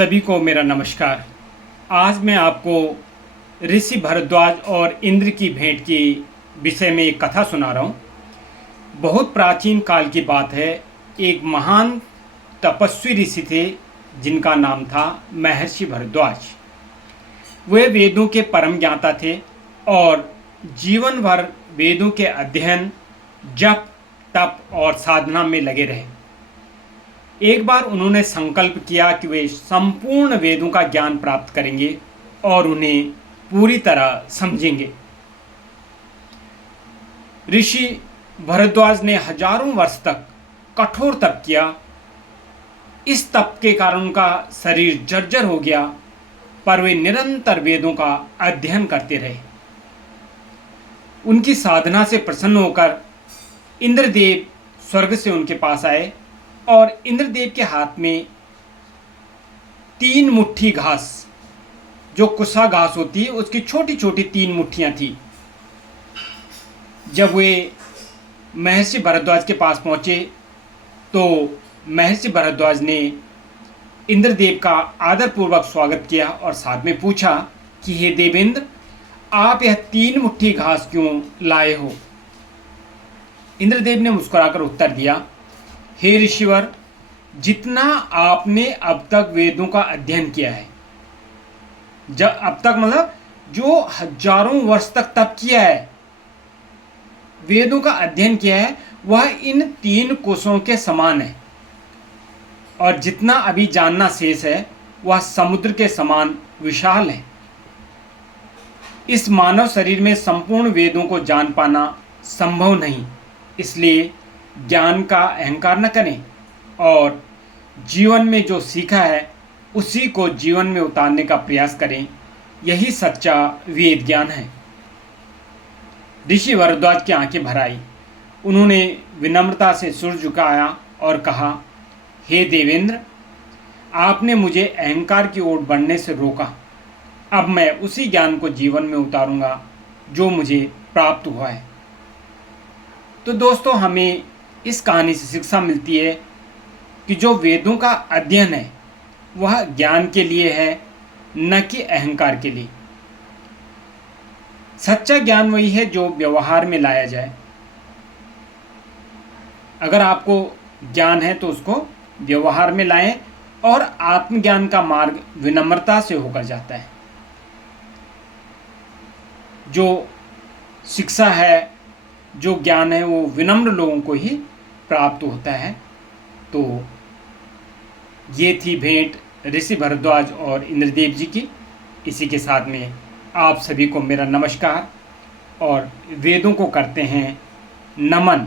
सभी को मेरा नमस्कार। आज मैं आपको ऋषि भरद्वाज और इंद्र की भेंट की विषय में एक कथा सुना रहा हूँ। बहुत प्राचीन काल की बात है। एक महान तपस्वी ऋषि थे जिनका नाम था महर्षि भरद्वाज। वे वेदों के परम ज्ञाता थे और जीवन भर वेदों के अध्ययन, जप, तप और साधना में लगे रहे। एक बार उन्होंने संकल्प किया कि वे संपूर्ण वेदों का ज्ञान प्राप्त करेंगे और उन्हें पूरी तरह समझेंगे। ऋषि भरद्वाज ने हजारों वर्ष तक कठोर तप किया। इस तप के कारण उनका शरीर जर्जर हो गया, पर वे निरंतर वेदों का अध्ययन करते रहे। उनकी साधना से प्रसन्न होकर इंद्रदेव स्वर्ग से उनके पास आए और इंद्रदेव के हाथ में 3 मुट्ठी घास, जो कुसा घास होती है, उसकी छोटी छोटी 3 मुट्ठियां थी। जब वे महर्षि भरद्वाज के पास पहुंचे तो महर्षि भरद्वाज ने इंद्रदेव का आदरपूर्वक स्वागत किया और साथ में पूछा कि हे देवेंद्र, आप यह 3 मुट्ठी घास क्यों लाए हो? इंद्रदेव ने मुस्कुराकर उत्तर दिया, हे ऋषिवर, जितना आपने अब तक वेदों का अध्ययन किया है, जब अब तक मतलब जो हजारों वर्ष तक तप किया है, वेदों का अध्ययन किया है, वह इन 3 कोसों के समान है। और जितना अभी जानना शेष है वह समुद्र के समान विशाल है। इस मानव शरीर में संपूर्ण वेदों को जान पाना संभव नहीं, इसलिए ज्ञान का अहंकार न करें और जीवन में जो सीखा है उसी को जीवन में उतारने का प्रयास करें। यही सच्चा वेद ज्ञान है। ऋषि भरद्वाज की आंखें भर आई। उन्होंने विनम्रता से सिर झुकाया और कहा, हे देवेंद्र, आपने मुझे अहंकार की ओर बढ़ने से रोका। अब मैं उसी ज्ञान को जीवन में उतारूंगा जो मुझे प्राप्त हुआ है। तो दोस्तों, हमें इस कहानी से शिक्षा मिलती है कि जो वेदों का अध्ययन है वह ज्ञान के लिए है, न कि अहंकार के लिए। सच्चा ज्ञान वही है जो व्यवहार में लाया जाए। अगर आपको ज्ञान है तो उसको व्यवहार में लाएं, और आत्मज्ञान का मार्ग विनम्रता से होकर जाता है। जो शिक्षा है, जो ज्ञान है, वो विनम्र लोगों को ही प्राप्त होता है। तो ये थी भेंट ऋषि भरद्वाज और इंद्रदेव जी की। इसी के साथ में आप सभी को मेरा नमस्कार और वेदों को करते हैं नमन।